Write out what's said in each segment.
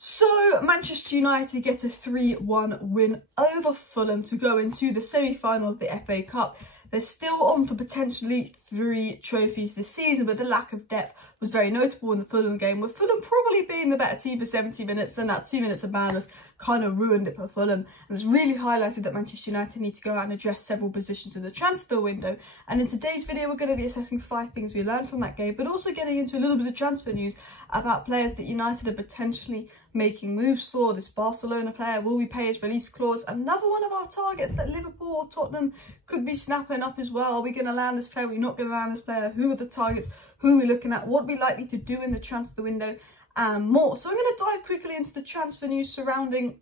So Manchester United get a 3-1 win over Fulham to go into the semi-final of the FA Cup. They're still on for potentially 3 trophies this season, but the lack of depth was very notable in the Fulham game, with Fulham probably being the better team for 70 minutes. Then that 2 minutes of madness kind of ruined it for Fulham, and it's really highlighted that Manchester United need to go out and address several positions in the transfer window. And in today's video, we're going to be assessing 5 things we learned from that game, but also getting into a little bit of transfer news about players that United are potentially making moves for. This Barcelona player, will we pay his release clause? Another one of our targets that Liverpool or Tottenham could be snapping up as well. Are we going to land this player? Are we not going to land this player? Who are the targets? Who are we looking at? What are we likely to do in the transfer window? And more. So I'm going to dive quickly into the transfer news surrounding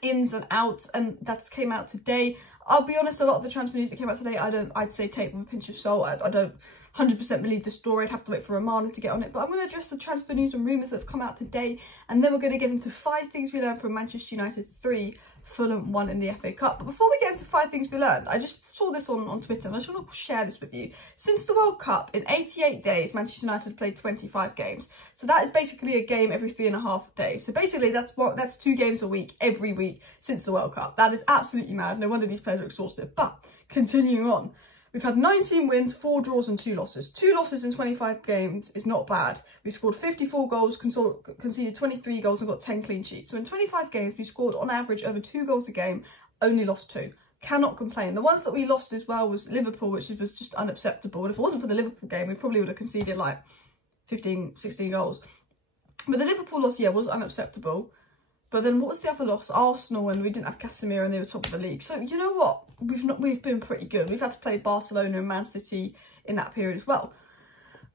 ins and outs, and that's came out today. I'll be honest, a lot of the transfer news that came out today, I'd say take with a pinch of salt. I don't 100% believe the story. I'd have to wait for Romano to get on it. But I'm going to address the transfer news and rumours that have come out today, and then we're going to get into 5 things we learned from Manchester United 3, Fulham 1 in the FA Cup. But before we get into 5 things we learned, I just saw this on Twitter, and I just want to share this with you. Since the World Cup, in 88 days, Manchester United played 25 games. So that is basically a game every 3.5 days. So basically that's 2 games a week, every week since the World Cup. That is absolutely mad. No wonder these players are exhausted. But continuing on, we've had 19 wins, 4 draws and 2 losses. 2 losses in 25 games is not bad. We scored 54 goals, conceded 23 goals and got 10 clean sheets. So in 25 games, we scored on average over 2 goals a game, only lost 2. Cannot complain. The ones that we lost as well was Liverpool, which was just unacceptable. And if it wasn't for the Liverpool game, we probably would have conceded like 15, 16 goals. But the Liverpool loss, yeah, was unacceptable. But then what was the other loss? Arsenal, and we didn't have Casemiro and they were top of the league. So you know what? We've been pretty good. We've had to play Barcelona and Man City in that period as well.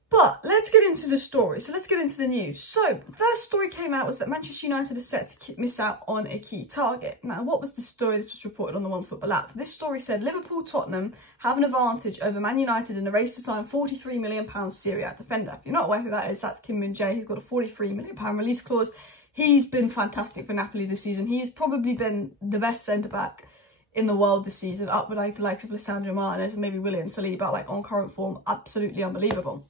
But let's get into the story. So let's get into the news. So first story came out was that Manchester United is set to miss out on a key target. Now, what was the story? This was reported on the One Football app. This story said Liverpool, Tottenham have an advantage over Man United in the race to sign £43 million Serie A defender. If you're not aware who that is, that's Kim Min-jae. He's got a £43 million release clause. He's been fantastic for Napoli this season. He's probably been the best centre-back in the world this season, up with like the likes of Lisandro Martinez and maybe William Saliba, like on current form, absolutely unbelievable.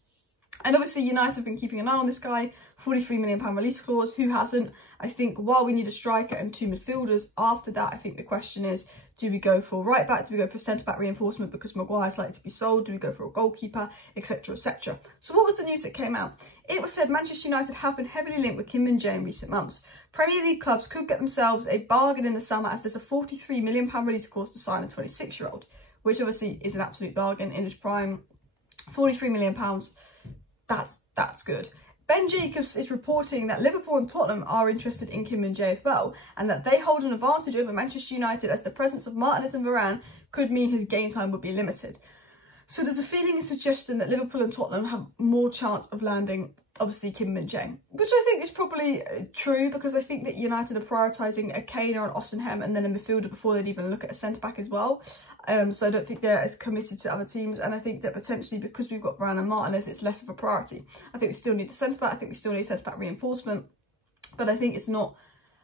And obviously United have been keeping an eye on this guy, £43 million release clause. Who hasn't? I think while we need a striker and 2 midfielders, after that, I think the question is, do we go for right back? Do we go for centre-back reinforcement because Maguire's likely to be sold? Do we go for a goalkeeper? Etc, etc. So what was the news that came out? It was said Manchester United have been heavily linked with Kim Min-jae in recent months. Premier League clubs could get themselves a bargain in the summer, as there's a £43 million release clause to sign a 26-year-old, which obviously is an absolute bargain in his prime. £43 million, that's good. Ben Jacobs is reporting that Liverpool and Tottenham are interested in Kim Min-jae as well, and that they hold an advantage over Manchester United, as the presence of Martinez and Varane could mean his game time would be limited. So there's a feeling and suggestion that Liverpool and Tottenham have more chance of landing, obviously, Kim Min-jae, which I think is probably true, because I think that United are prioritising a Kane or an Ostenhem and then a midfielder before they'd even look at a centre-back as well. So I don't think they're as committed to other teams, and I think that potentially because we've got Varane and Martinez, it's less of a priority. I think we still need a centre-back, I think we still need centre-back reinforcement, but I think it's not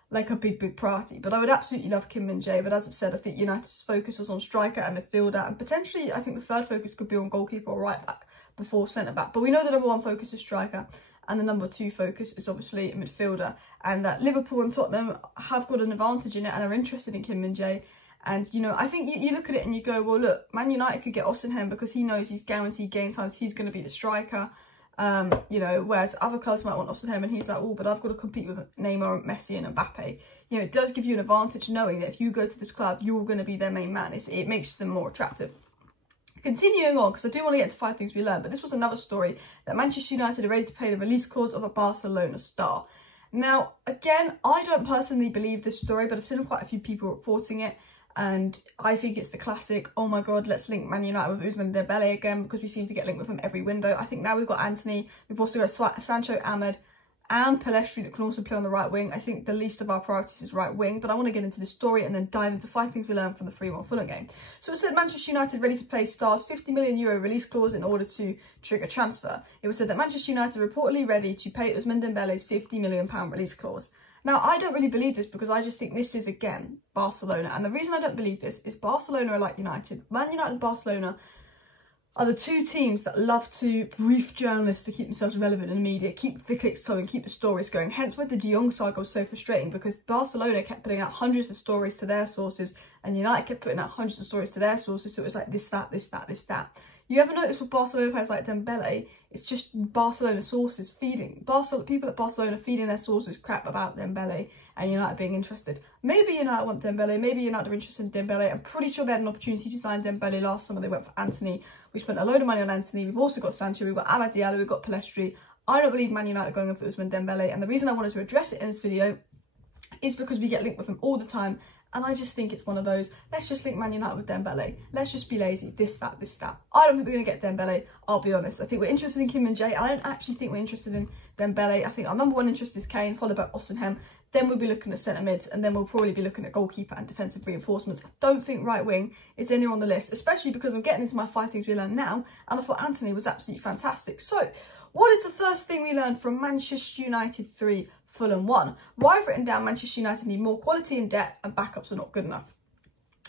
like a big priority. But I would absolutely love Kim Min-jae, but as I've said, I think United's focus is on striker and midfielder, and potentially I think the third focus could be on goalkeeper or right-back before centre-back. But we know the number 1 focus is striker, and the number 2 focus is obviously a midfielder, and that Liverpool and Tottenham have got an advantage in it and are interested in Kim Min-jae. And, you know, I think you look at it and you go, well, look, Man United could get Ostenhem because he knows he's guaranteed game times. He's going to be the striker, you know, whereas other clubs might want Ostenhem and he's like, oh, but I've got to compete with Neymar, Messi and Mbappe. You know, it does give you an advantage knowing that if you go to this club, you're going to be their main man. It makes them more attractive. Continuing on, because I do want to get into 5 things we learned, but this was another story that Manchester United are ready to pay the release clause of a Barcelona star. Now, again, I don't personally believe this story, but I've seen quite a few people reporting it. And I think it's the classic, oh my god, let's link Man United with Ousmane Dembele again, because we seem to get linked with him every window. I think now we've got Antony, we've also got Sancho, Ahmed and Pellistri that can also play on the right wing. I think the least of our priorities is right wing, but I want to get into this story and then dive into 5 things we learned from the 3-1 Fulham game. So it said Manchester United ready to play Star's €50 million release clause in order to trigger transfer. It was said that Manchester United are reportedly ready to pay Ousmane Dembele's £50 million release clause. Now, I don't really believe this because I just think this is, again, Barcelona. And the reason I don't believe this is Barcelona are like United. Man United and Barcelona are the two teams that love to brief journalists to keep themselves relevant in the media, keep the clicks going, keep the stories going. Hence why the De Jong saga was so frustrating, because Barcelona kept putting out hundreds of stories to their sources and United kept putting out hundreds of stories to their sources. So it was like this, that, this, that, this, that. You ever notice with Barcelona players like Dembele, it's just Barcelona sources feeding, people at Barcelona feeding their sources crap about Dembele and United being interested. Maybe United want Dembele, maybe United are interested in Dembele. I'm pretty sure they had an opportunity to sign Dembele last summer. They went for Anthony. We spent a load of money on Anthony. We've also got Sancho, we've got Amad Diallo, we've got Pellistri. I don't believe Man United are going for Usman Dembele, and the reason I wanted to address it in this video is because we get linked with him all the time. And I just think it's one of those, let's just link Man United with Dembele. Let's just be lazy. This, that, this, that. I don't think we're going to get Dembele, I'll be honest. I think we're interested in Kim and Jae. I don't actually think we're interested in Dembele. I think our number one interest is Kane, followed by Osimhen. Then we'll be looking at centre mids, and then we'll probably be looking at goalkeeper and defensive reinforcements. I don't think right wing is anywhere on the list, especially because I'm getting into my 5 things we learned now, and I thought Anthony was absolutely fantastic. So, what is the first thing we learned from Manchester United 3, Fulham 1? Well, I've written down Manchester United need more quality and depth, and backups are not good enough.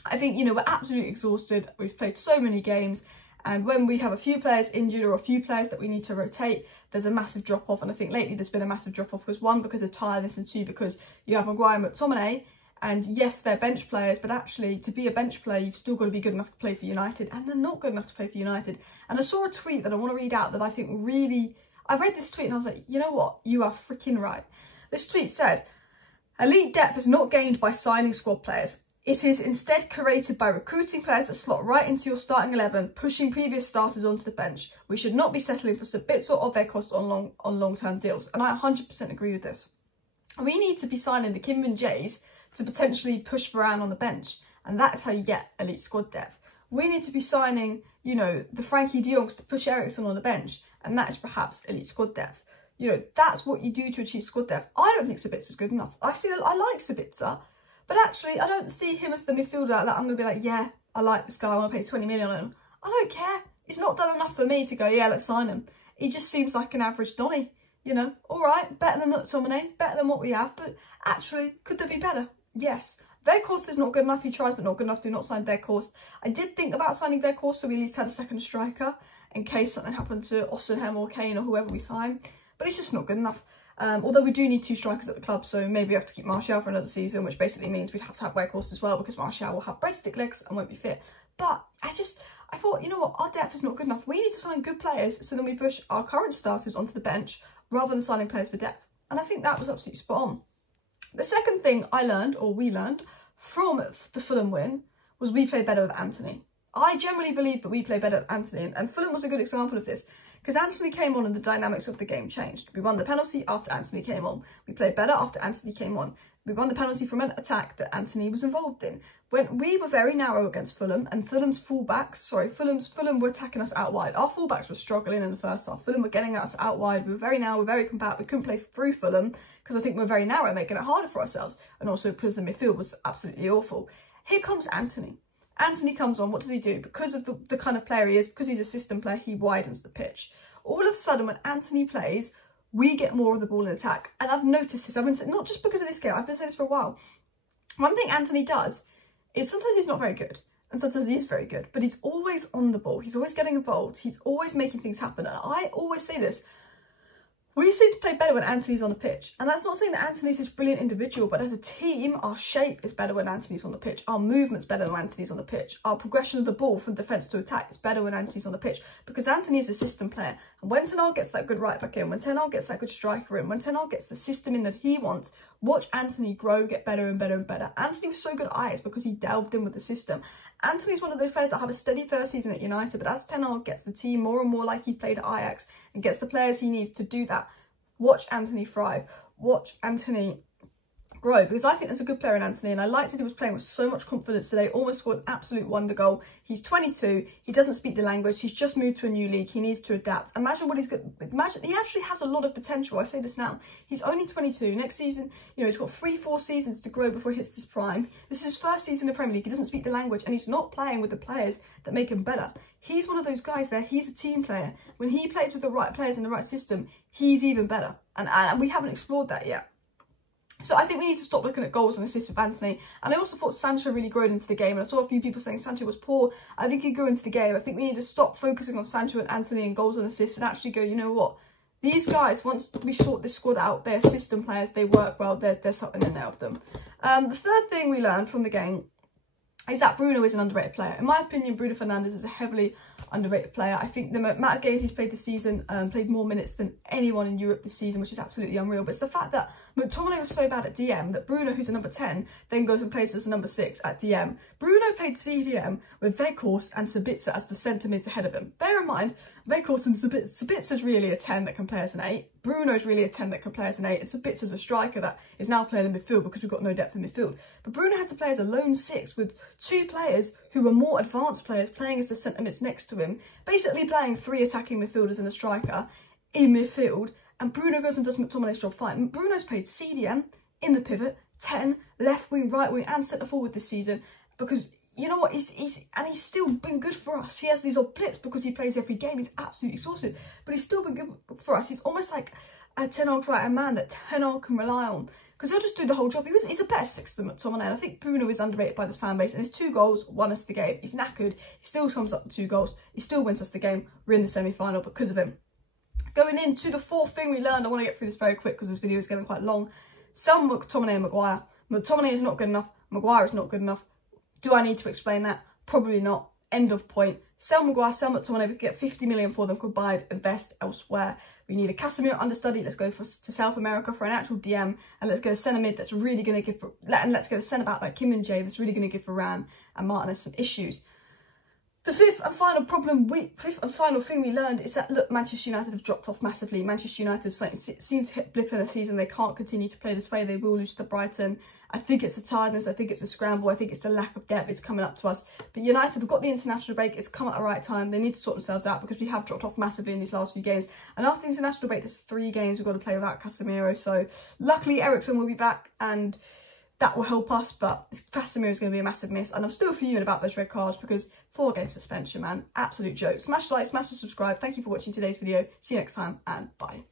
I think, you know, we're absolutely exhausted. We've played so many games, and when we have a few players injured or a few players that we need to rotate, there's a massive drop-off. And I think lately there's been a massive drop-off because, one, because of tiredness, and two, because you have Maguire and McTominay, and yes, they're bench players, but actually to be a bench player, you've still got to be good enough to play for United, and they're not good enough to play for United. And I saw a tweet that I want to read out that I think really, I read this tweet and I was like, you know what, you are freaking right. This tweet said, elite depth is not gained by signing squad players. It is instead created by recruiting players that slot right into your starting 11, pushing previous starters onto the bench. We should not be settling for Sabitzer or their cost on long-term deals. And I 100% agree with this. We need to be signing the Kim and Jays to potentially push Varane on the bench. And that's how you get elite squad depth. We need to be signing, you know, the Frankie de Jongs to push Eriksen on the bench. And that is perhaps elite squad depth. You know, that's what you do to achieve squad depth. I don't think Sabitzer's good enough. I like Sabitzer, but actually I don't see him as the midfielder that I'm going to be like, yeah, I like this guy, I want to pay 20 million on him. I don't care. He's not done enough for me to go, yeah, let's sign him. He just seems like an average Donny, you know. All right, better than McTominay, better than what we have, but actually, could there be better? Yes. Weghorst is not good enough. He tries, but not good enough. Do not sign Weghorst. I did think about signing Weghorst, so we at least had a second striker in case something happened to Osimhen or Kane or whoever we sign. But it's just not good enough. Although we do need 2 strikers at the club, so maybe we have to keep Martial for another season, which basically means we'd have to have Weghorst as well, because Martial will have breadstick legs and won't be fit. But I thought, you know what, our depth is not good enough. We need to sign good players so then we push our current starters onto the bench rather than signing players for depth. And I think that was absolutely spot on. The second thing I learned, or we learned, from the Fulham win was we played better with Anthony. I generally believe that we play better with Anthony, and Fulham was a good example of this. Because Anthony came on and the dynamics of the game changed. We won the penalty after Anthony came on. We played better after Anthony came on. We won the penalty from an attack that Anthony was involved in. When we were very narrow against Fulham, and Fulham were attacking us out wide. Our fullbacks were struggling in the first half. Fulham were getting us out wide. We were very narrow, we were very compact. We couldn't play through Fulham because I think we were very narrow, making it harder for ourselves. And also because the midfield was absolutely awful. Here comes Anthony. Anthony comes on, what does he do? Because of the kind of player he is, because he's a system player, he widens the pitch. All of a sudden, when Anthony plays, we get more of the ball in attack. And I've noticed this. I've been saying, not just because of this game, I've been saying this for a while. One thing Anthony does is sometimes he's not very good. And sometimes he is very good. But he's always on the ball. He's always getting involved. He's always making things happen. And I always say this. We seem to play better when Anthony's on the pitch. And that's not saying that Anthony's this brilliant individual, but as a team, our shape is better when Anthony's on the pitch. Our movement's better when Anthony's on the pitch. Our progression of the ball from defence to attack is better when Anthony's on the pitch, because Anthony is a system player. And when Ten Hag gets that good right back in, when Ten Hag gets that good striker in, when Ten Hag gets the system in that he wants, watch Anthony grow, get better and better and better. Anthony was so good at Ajax because he delved in with the system. Anthony's one of those players that have a steady third season at United, but as Ten Hag gets the team more and more like he played at Ajax and gets the players he needs to do that, watch Anthony thrive. Watch Anthony grow, because I think there's a good player in Anthony, and I liked that he was playing with so much confidence today. Almost scored an absolute wonder goal. He's 22. He doesn't speak the language. He's just moved to a new league. He needs to adapt. Imagine what he's got. Imagine, he actually has a lot of potential. I say this now. He's only 22. Next season, you know, he's got 3-4 seasons to grow before he hits his prime. This is his first season in the Premier League. He doesn't speak the language, and he's not playing with the players that make him better. He's one of those guys there. He's a team player. When he plays with the right players in the right system, he's even better. And we haven't explored that yet. So I think we need to stop looking at goals and assists with Antony. And I also thought Sancho really grew into the game. And I saw a few people saying Sancho was poor. I think he grew into the game. I think we need to stop focusing on Sancho and Antony and goals and assists and actually go, you know what? These guys, once we sort this squad out, they're system players, they work well, there's something in there of them. The third thing we learned from the game is that Bruno is an underrated player. In my opinion, Bruno Fernandes is a heavily underrated player. I think the amount of games he's played this season, played more minutes than anyone in Europe this season, which is absolutely unreal. But it's the fact that McTominay was so bad at DM that Bruno, who's a number 10, then goes and plays as a number 6 at DM. Bruno played CDM with Weghorst and Sabitzer as the centre mids ahead of him. Bear in mind, Weghorst and Sabitzer's really a 10 that can play as an 8. Bruno's really a 10 that can play as an 8. And Sabitzer's a striker that is now playing in midfield because we've got no depth in midfield. But Bruno had to play as a lone 6 with 2 players who were more advanced players playing as the centre mids next to him. Basically playing 3 attacking midfielders and a striker in midfield. And Bruno goes and does McTominay's job fine. Bruno's played CDM in the pivot, 10, left wing, right wing and centre forward this season because, you know what, he's still been good for us. He has these odd blips because he plays every game. He's absolutely exhausted, but he's still been good for us. He's almost like a Ten Hag right hand man that Ten Hag can rely on because he'll just do the whole job. He's a better 6 than McTominay, and I think Bruno is underrated by this fan base. And his 2 goals won us the game. He's knackered. He still sums up the 2 goals. He still wins us the game. We're in the semi-final because of him. Going into the fourth thing we learned, I want to get through this very quick because this video is getting quite long. Sell McTominay and Maguire. McTominay is not good enough. Maguire is not good enough. Do I need to explain that? Probably not. End of point. Sell Maguire, sell McTominay. We could get 50 million for them. Could buy, invest elsewhere. We need a Casemiro understudy. Let's go to South America for an actual DM. And let's get a centre mid that's really going to give... And let's get a centre back like Kim and Jay that's really going to give Varane and Martinez some issues. The fifth and final thing we learned is that, look, Manchester United have dropped off massively. Manchester United seem to hit blip in the season. They can't continue to play this way. They will lose to Brighton. I think it's a tiredness. I think it's a scramble. I think it's the lack of depth. It's coming up to us. But United have got the international break. It's come at the right time. They need to sort themselves out because we have dropped off massively in these last few games. And after the international break, there's 3 games we've got to play without Casemiro. So luckily, Eriksen will be back and that will help us, but Casemiro is going to be a massive miss. And I'm still fuming about those red cards because 4 game suspension, man. Absolute joke. Smash the like, smash the subscribe. Thank you for watching today's video. See you next time and bye.